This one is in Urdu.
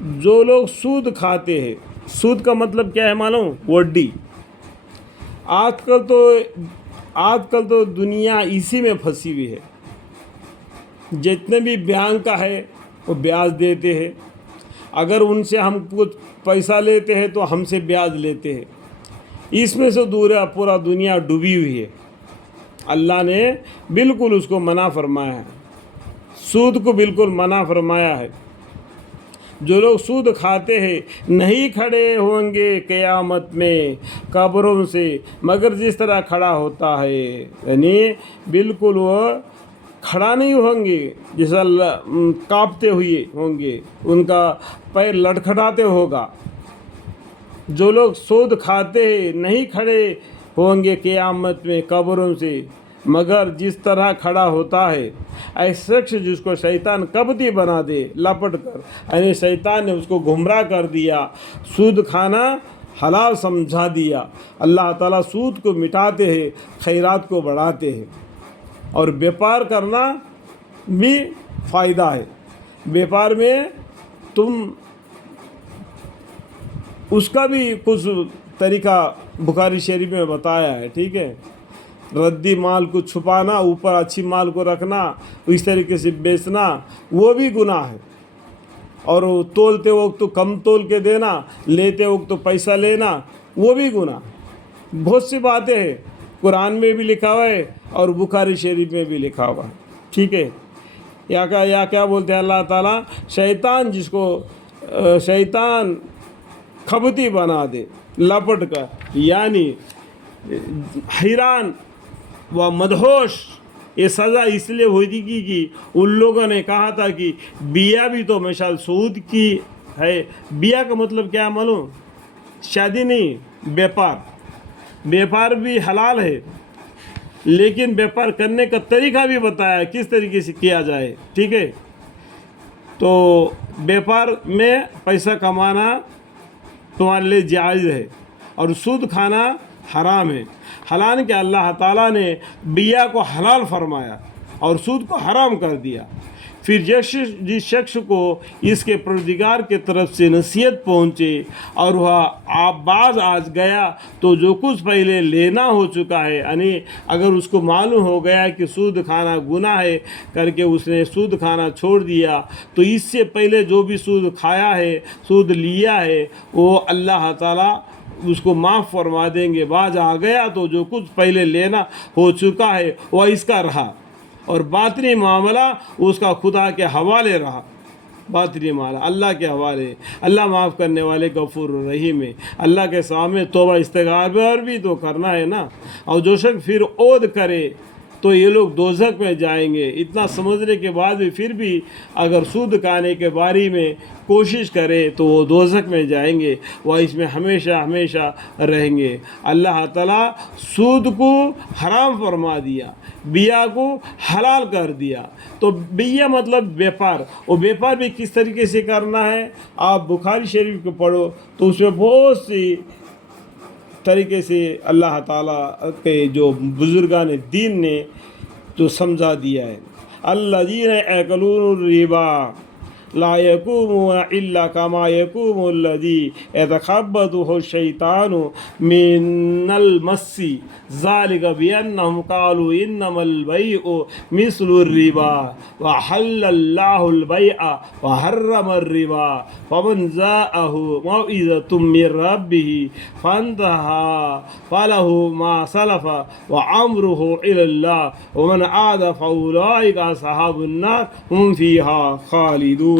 جو لوگ سود کھاتے ہیں، سود کا مطلب کیا ہے معلوم؟ وڈی۔ آج کل تو دنیا اسی میں پھنسی ہوئی ہے۔ جتنے بھی بینک کا ہے وہ بیاج دیتے ہیں، اگر ان سے ہم کچھ پیسہ لیتے ہیں تو ہم سے بیاج لیتے ہیں۔ اس میں سے دور ہے، پورا دنیا ڈوبی ہوئی ہے۔ اللہ نے بالکل اس کو منع فرمایا ہے، سود کو بالکل منع فرمایا ہے۔ جو لوگ سود کھاتے ہیں نہیں کھڑے ہوں گے قیامت میں قبروں سے مگر جس طرح کھڑا ہوتا ہے، یعنی بالکل وہ کھڑا نہیں ہوں گے، جیسا کانپتے ہوئے ہوں گے، ان کا پیر لڑکھڑاتے ہوگا۔ جو لوگ سود کھاتے ہیں نہیں کھڑے ہوں گے قیامت میں قبروں سے مگر جس طرح کھڑا ہوتا ہے۔ ایسا شخص جس کو شیطان کبتی بنا دے لپٹ کر، یعنی شیطان نے اس کو گمراہ کر دیا، سود کھانا حلال سمجھا دیا۔ اللہ تعالیٰ سود کو مٹاتے ہیں، خیرات کو بڑھاتے ہیں۔ اور بیپار کرنا بھی فائدہ ہے۔ بیپار میں تم اس کا بھی کچھ طریقہ بخاری شریف میں بتایا ہے، ٹھیک ہے؟ ردی مال کو چھپانا، اوپر اچھی مال کو رکھنا، اس طریقے سے بیچنا وہ بھی گناہ ہے۔ اور تولتے وقت تو کم تول کے دینا، لیتے وقت تو پیسہ لینا وہ بھی گناہ ہے۔ بہت سی باتیں ہیں، قرآن میں بھی لکھا ہوا ہے اور بخاری شریف میں بھی لکھا ہوا ہے، ٹھیک ہے؟ یا کیا بولتے ہیں اللہ تعالیٰ؟ شیطان جس کو شیطان کھبتی بنا دے لپٹ کر، یعنی حیران و مدہوش۔ یہ سزا اس لیے ہوئی تھی کہ ان لوگوں نے کہا تھا کہ بیاہ بھی تو مثال سود کی ہے۔ بیاہ کا مطلب کیا معلوم؟ شادی نہیں، بیپار۔ بیپار بھی حلال ہے، لیکن بیپار کرنے کا طریقہ بھی بتایا کس طریقے سے کیا جائے، ٹھیک ہے؟ تو بیپار میں پیسہ کمانا تمہارے لیے جائز ہے اور سود کھانا حرام ہے۔ حالانکہ اللہ تعالیٰ نے بیاہ کو حلال فرمایا اور سود کو حرام کر دیا۔ پھر جس شخص کو اس کے پروردگار کے طرف سے نصیحت پہنچے اور وہ باز آج گیا تو جو کچھ پہلے لینا ہو چکا ہے، یعنی اگر اس کو معلوم ہو گیا کہ سود کھانا گناہ ہے کر کے اس نے سود کھانا چھوڑ دیا، تو اس سے پہلے جو بھی سود کھایا ہے، سود لیا ہے، وہ اللہ تعالیٰ اس کو معاف فرما دیں گے۔ باز آ گیا تو جو کچھ پہلے لینا ہو چکا ہے وہ اس کا رہا، اور باطنی معاملہ اس کا خدا کے حوالے رہا۔ باطنی معاملہ اللہ کے حوالے۔ اللہ معاف کرنے والے غفور الرحیم ہے۔ اللہ کے سامنے توبہ استغفار بھی تو کرنا ہے نا۔ اور جو شخص پھر عود کرے تو یہ لوگ دوزخ میں جائیں گے۔ اتنا سمجھنے کے بعد بھی پھر بھی اگر سود کھانے کے بارے میں کوشش کرے تو وہ دوزخ میں جائیں گے، وہ اس میں ہمیشہ ہمیشہ رہیں گے۔ اللہ تعالیٰ سود کو حرام فرما دیا، بیاہ کو حلال کر دیا۔ تو بیاہ مطلب بیپار، اور بیپار بھی کس طریقے سے کرنا ہے؟ آپ بخاری شریف کو پڑھو تو اس میں بہت سی طریقے سے اللہ تعالیٰ کے جو بزرگان دین نے جو سمجھا دیا ہے۔ الذین یأکلون الربا لا یقومون الا کما یقوم الذی یتخبطہ الشیطان من المس ذلک بانہم قالوا انما البیع مثل الربا وحل اللہ البیع وحرم الربا فمن جاءہ موعظۃ من ربہ فانتہى فلہ ما سلف وامرہ الی اللہ ومن عاد فاولئک اصحاب النار ہم فیہا خالدون۔